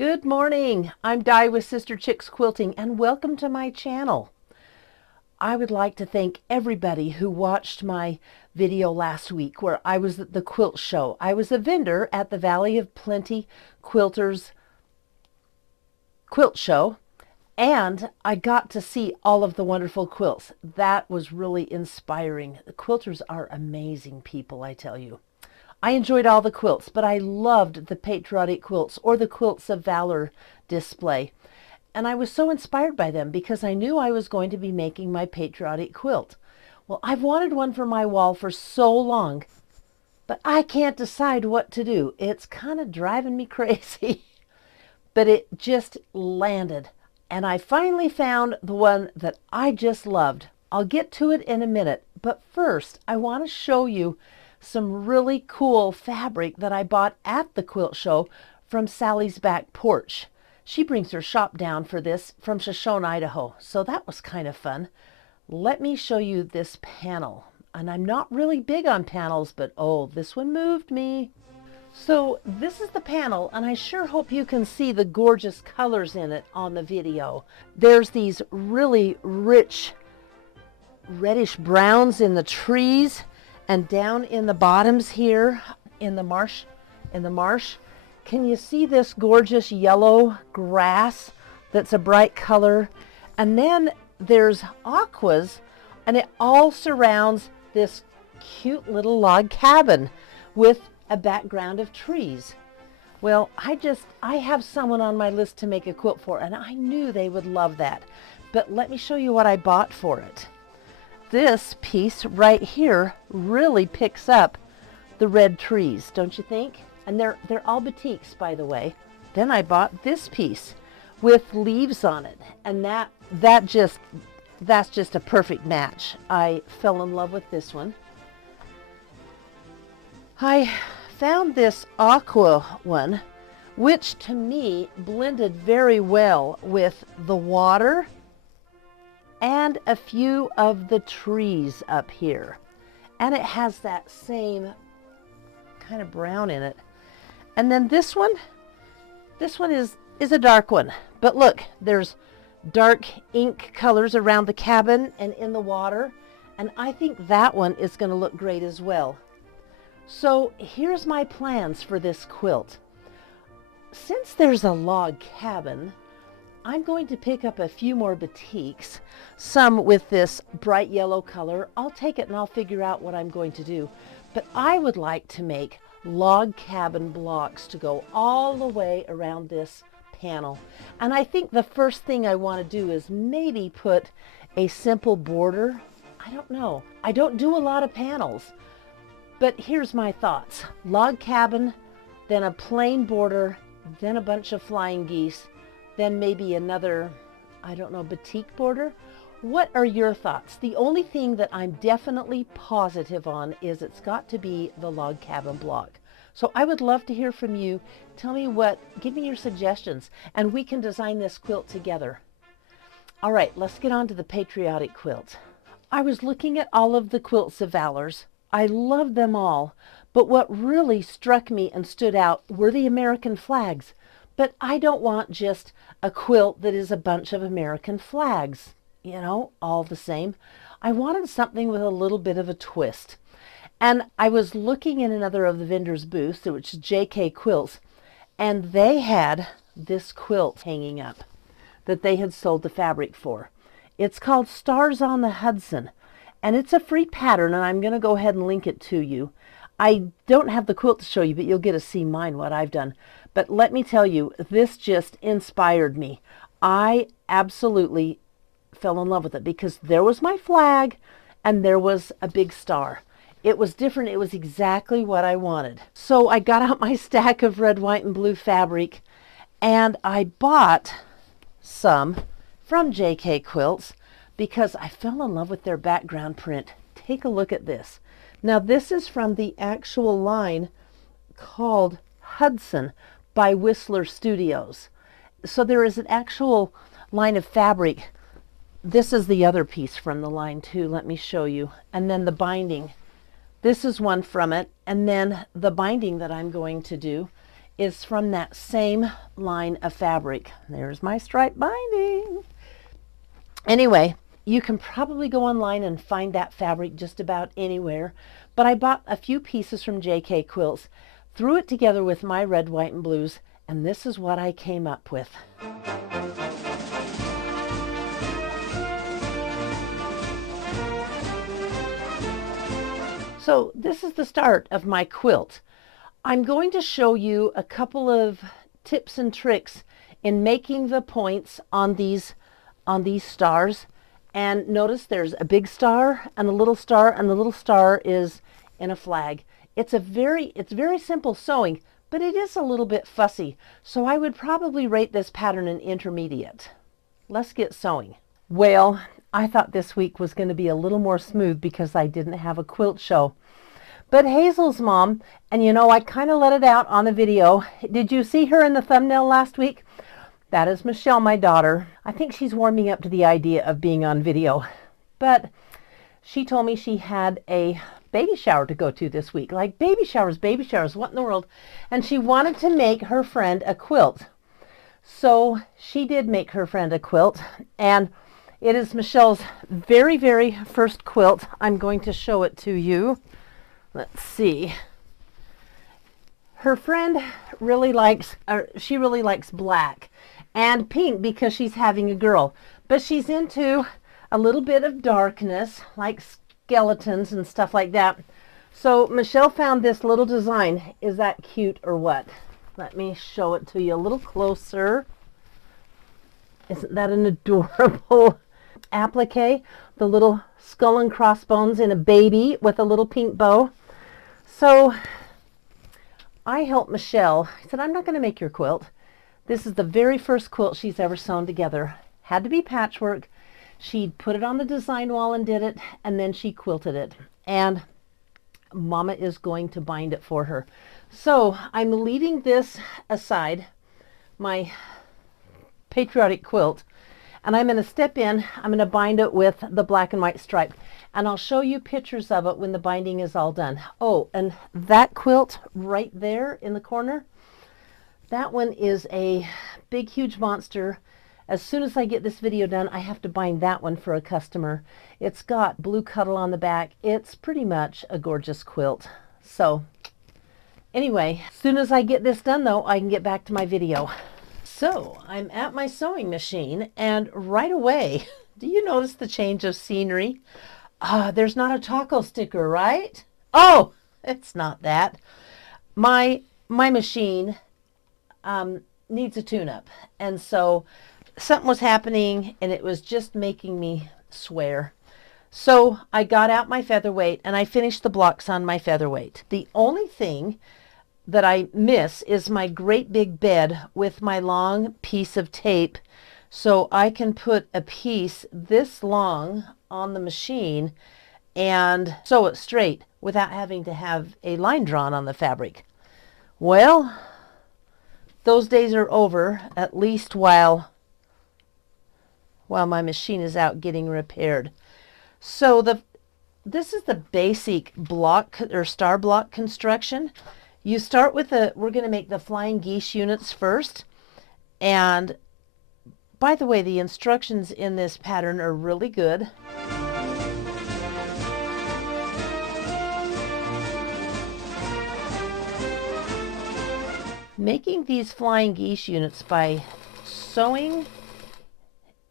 Good morning. I'm Di with Sister Chicks Quilting and welcome to my channel. I would like to thank everybody who watched my video last week where I was at the quilt show. I was a vendor at the Valley of Plenty Quilters quilt show and I got to see all of the wonderful quilts. That was really inspiring. The quilters are amazing people, I tell you. I enjoyed all the quilts, but I loved the Patriotic quilts or the Quilts of Valor display. And I was so inspired by them because I knew I was going to be making my Patriotic quilt. Well, I've wanted one for my wall for so long, but I can't decide what to do. It's kind of driving me crazy, but it just landed. And I finally found the one that I just loved. I'll get to it in a minute, but first I want to show you some really cool fabric that I bought at the quilt show from Sally's Back Porch. She brings her shop down for this from Shoshone, Idaho. So that was kind of fun. Let me show you this panel. And I'm not really big on panels, but oh, this one moved me. So this is the panel, and I sure hope you can see the gorgeous colors in it on the video. There's these really rich reddish browns in the trees. And down in the bottoms here, in the marsh, can you see this gorgeous yellow grass that's a bright color? And then there's aquas, and it all surrounds this cute little log cabin with a background of trees. Well, I have someone on my list to make a quilt for, and I knew they would love that. But let me show you what I bought for it. This piece right here really picks up the red trees, don't you think? And they're all batiks, by the way. Then I bought this piece with leaves on it, and that's just a perfect match. I fell in love with this one. I found this aqua one, which to me blended very well with the water and a few of the trees up here. And it has that same kind of brown in it. And then this one is a dark one. But look, there's dark ink colors around the cabin and in the water. And I think that one is going to look great as well. So here's my plans for this quilt. Since there's a log cabin, I'm going to pick up a few more batiks, some with this bright yellow color. I'll take it and I'll figure out what I'm going to do. But I would like to make log cabin blocks to go all the way around this panel. And I think the first thing I want to do is maybe put a simple border. I don't know. I don't do a lot of panels, but here's my thoughts. Log cabin, then a plain border, then a bunch of flying geese, then maybe another, I don't know, batik border. What are your thoughts? The only thing that I'm definitely positive on is it's got to be the log cabin block. So I would love to hear from you. Tell me give me your suggestions, and we can design this quilt together. All right, let's get on to the Patriotic quilt. I was looking at all of the Quilts of Valors. I love them all, but what really struck me and stood out were the American flags. But I don't want just a quilt that is a bunch of American flags, you know, all the same. I wanted something with a little bit of a twist. And I was looking in another of the vendors' booths, which is JK Quilts, and they had this quilt hanging up that they had sold the fabric for. It's called Stars on the Hudson, and it's a free pattern, and I'm going to go ahead and link it to you. I don't have the quilt to show you, but you'll get to see mine, what I've done. But let me tell you, this just inspired me. I absolutely fell in love with it because there was my flag and there was a big star. It was different. It was exactly what I wanted. So I got out my stack of red, white, and blue fabric, and I bought some from JK Quilts because I fell in love with their background print. Take a look at this. Now this is from the actual line called Hudson by Whistler Studios. So there is an actual line of fabric. This is the other piece from the line too. Let me show you. And then the binding. This is one from it. And then the binding that I'm going to do is from that same line of fabric. There's my stripe binding. Anyway, you can probably go online and find that fabric just about anywhere, but I bought a few pieces from JK Quilts, threw it together with my red, white, and blues, and this is what I came up with. So this is the start of my quilt. I'm going to show you a couple of tips and tricks in making the points on these stars. And notice there's a big star and a little star, and the little star is in a flag. It's very simple sewing, but it is a little bit fussy. So I would probably rate this pattern an intermediate. Let's get sewing. Well, I thought this week was going to be a little more smooth because I didn't have a quilt show. But Hazel's mom, and you know, I kind of let it out on the video. Did you see her in the thumbnail last week? That is Michelle, my daughter. I think she's warming up to the idea of being on video. But she told me she had a baby shower to go to this week. Like baby showers, what in the world? And she wanted to make her friend a quilt. So she did make her friend a quilt. And it is Michelle's very, very first quilt. I'm going to show it to you. Let's see. Her friend really likes, she really likes black and pink because she's having a girl. But she's into a little bit of darkness, like skeletons and stuff like that. So Michelle found this little design. Is that cute or what? Let me show it to you a little closer. Isn't that an adorable applique? The little skull and crossbones in a baby with a little pink bow. So I helped Michelle. I said, I'm not going to make your quilt. This is the very first quilt she's ever sewn together. Had to be patchwork. She put it on the design wall and did it, and then she quilted it. And Mama is going to bind it for her. So I'm leaving this aside, my Patriotic quilt, and I'm going to step in. I'm going to bind it with the black and white stripe, and I'll show you pictures of it when the binding is all done. Oh, and that quilt right there in the corner, that one is a big, huge monster. As soon as I get this video done, I have to bind that one for a customer. It's got blue cuddle on the back. It's pretty much a gorgeous quilt. So anyway, as soon as I get this done though, I can get back to my video. So I'm at my sewing machine, and right away, do you notice the change of scenery? There's not a taco sticker, right? Oh, it's not that. My machine needs a tune-up, and so something was happening, and it was just making me swear. So I got out my featherweight, and I finished the blocks on my featherweight. The only thing that I miss is my great big bed with my long piece of tape, so I can put a piece this long on the machine and sew it straight without having to have a line drawn on the fabric. Well, those days are over, at least while my machine is out getting repaired. So this is the basic block or star block construction. You start with we're going to make the flying geese units first. And by the way, the instructions in this pattern are really good. Making these flying geese units by sewing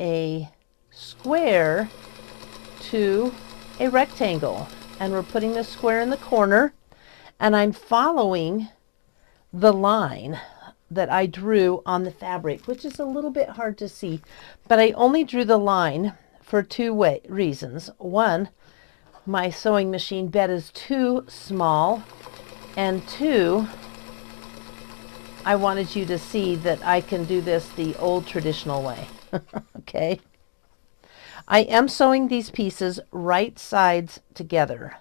a square to a rectangle. And we're putting the square in the corner. And I'm following the line that I drew on the fabric, which is a little bit hard to see, but I only drew the line for two reasons. One, my sewing machine bed is too small, and two, I wanted you to see that I can do this the old traditional way. Okay. I am sewing these pieces right sides together.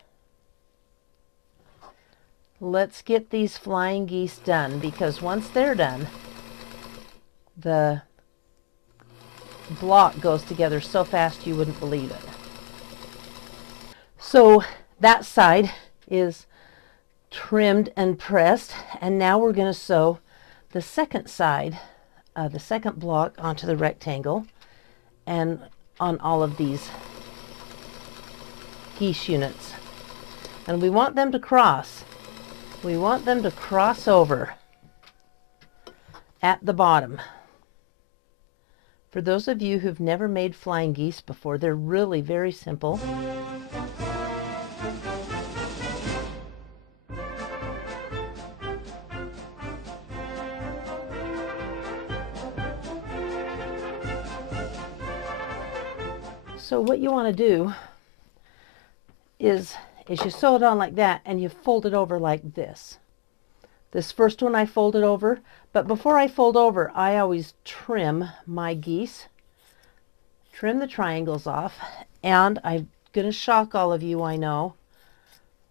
Let's get these flying geese done, because once they're done, the block goes together so fast you wouldn't believe it. So that side is trimmed and pressed, and now we're going to sew the second side, the second block onto the rectangle and on all of these geese units. And we want them to cross. We want them to cross over at the bottom. For those of you who've never made flying geese before, they're really very simple. So what you want to do is you sew it on like that and you fold it over like this. This first one I folded over, but before I fold over, I always trim my geese, trim the triangles off, and I'm going to shock all of you, I know,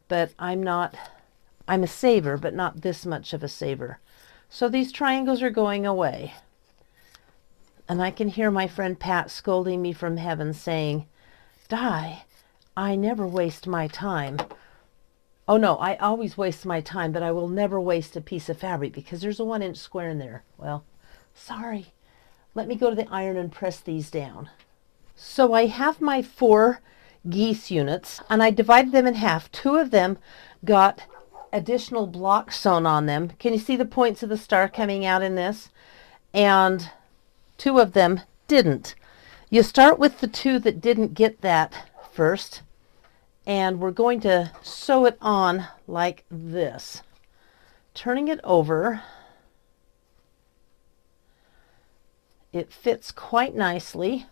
but I'm a saver, but not this much of a saver. So these triangles are going away. And I can hear my friend Pat scolding me from heaven saying, Di, I never waste my time. Oh no, I always waste my time, but I will never waste a piece of fabric because there's a 1-inch square in there. Well, sorry. Let me go to the iron and press these down. So I have my 4 geese units and I divided them in half. 2 of them got additional blocks sewn on them. Can you see the points of the star coming out in this? And 2 of them didn't. You start with the 2 that didn't get that first, and we're going to sew it on like this. Turning it over, it fits quite nicely.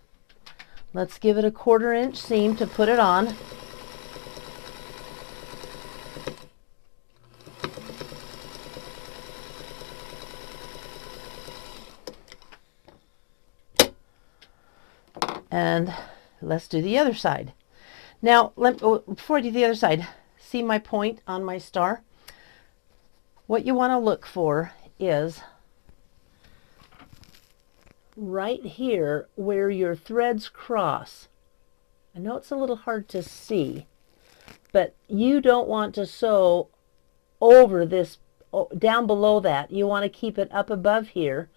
Let's give it a 1/4 inch seam to put it on. And let's do the other side. Now, before I do the other side, see my point on my star? What you want to look for is right here where your threads cross. I know it's a little hard to see, but you don't want to sew over this, down below that. You want to keep it up above here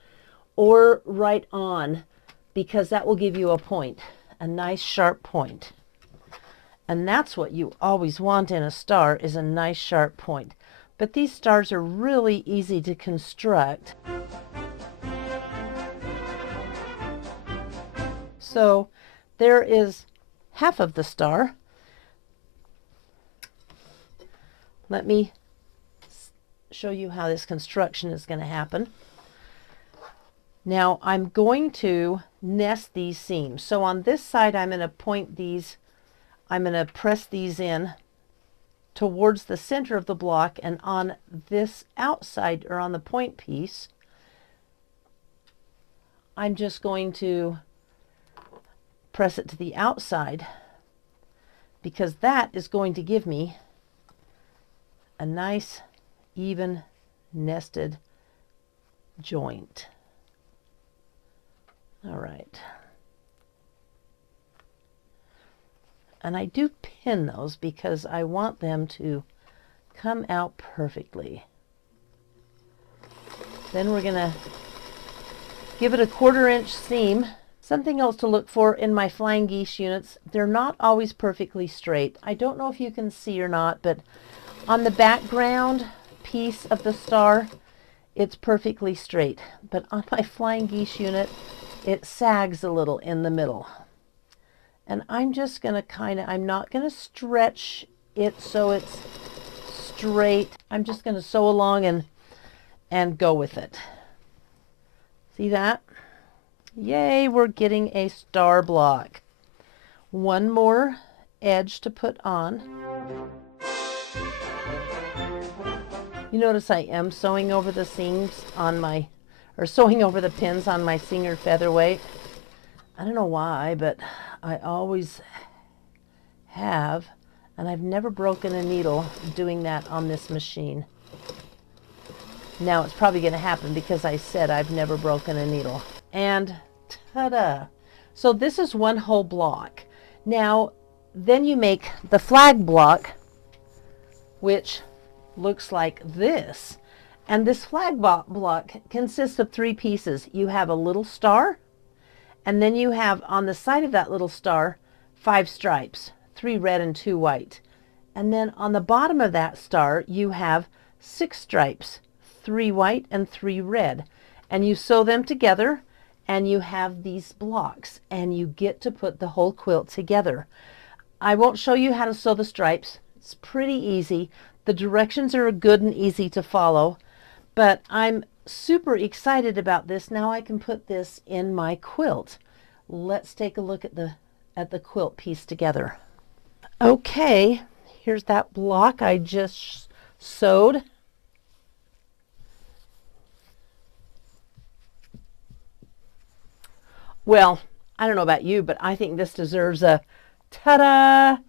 or right on, because that will give you a point, a nice sharp point. And that's what you always want in a star, is a nice sharp point. But these stars are really easy to construct. So there is half of the star. Let me show you how this construction is going to happen. Now I'm going to nest these seams. So on this side I'm going to point these, I'm going to press these in towards the center of the block, and on this outside, or on the point piece, I'm just going to press it to the outside, because that is going to give me a nice even nested joint. All right. And I do pin those because I want them to come out perfectly. Then we're going to give it a 1/4 inch seam. Something else to look for in my flying geese units, they're not always perfectly straight. I don't know if you can see or not, but on the background piece of the star, it's perfectly straight. But on my flying geese unit, it sags a little in the middle. And I'm just going to I'm not going to stretch it so it's straight. I'm just going to sew along and go with it. See that? Yay, we're getting a star block. One more edge to put on. You notice I am sewing over the seams on my, or sewing over the pins on my Singer Featherweight. I don't know why, but I always have, and I've never broken a needle doing that on this machine. Now it's probably going to happen because I said I've never broken a needle. And ta-da! So this is one whole block. Now, then you make the flag block, which looks like this. And this flag block consists of 3 pieces. You have a little star, and then you have on the side of that little star 5 stripes, 3 red and 2 white. And then on the bottom of that star you have 6 stripes, 3 white and 3 red. And you sew them together and you have these blocks, and you get to put the whole quilt together. I won't show you how to sew the stripes. It's pretty easy. The directions are good and easy to follow, but I'm super excited about this. Now I can put this in my quilt. Let's take a look at the quilt piece together. Okay, here's that block I just sewed. Well, I don't know about you, but I think this deserves a ta-da!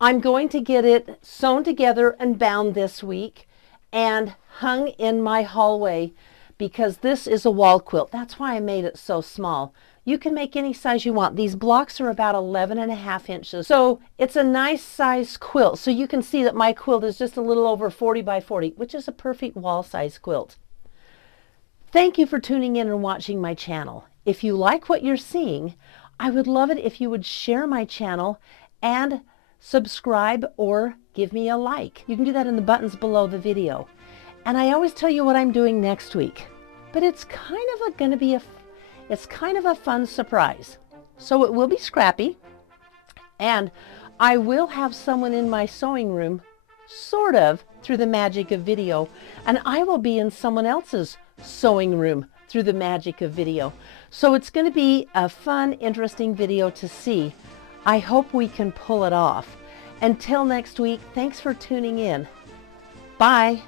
I'm going to get it sewn together and bound this week and hung in my hallway because this is a wall quilt. That's why I made it so small. You can make any size you want. These blocks are about 11.5 inches. So it's a nice size quilt. So you can see that my quilt is just a little over 40 by 40, which is a perfect wall size quilt. Thank you for tuning in and watching my channel. If you like what you're seeing, I would love it if you would share my channel and subscribe or give me a like. You can do that in the buttons below the video. And I always tell you what I'm doing next week, but it's kind of a fun surprise. So it will be scrappy, and I will have someone in my sewing room, sort of, through the magic of video, and I will be in someone else's sewing room through the magic of video. So it's going to be a fun, interesting video to see. I hope we can pull it off. Until next week, thanks for tuning in. Bye.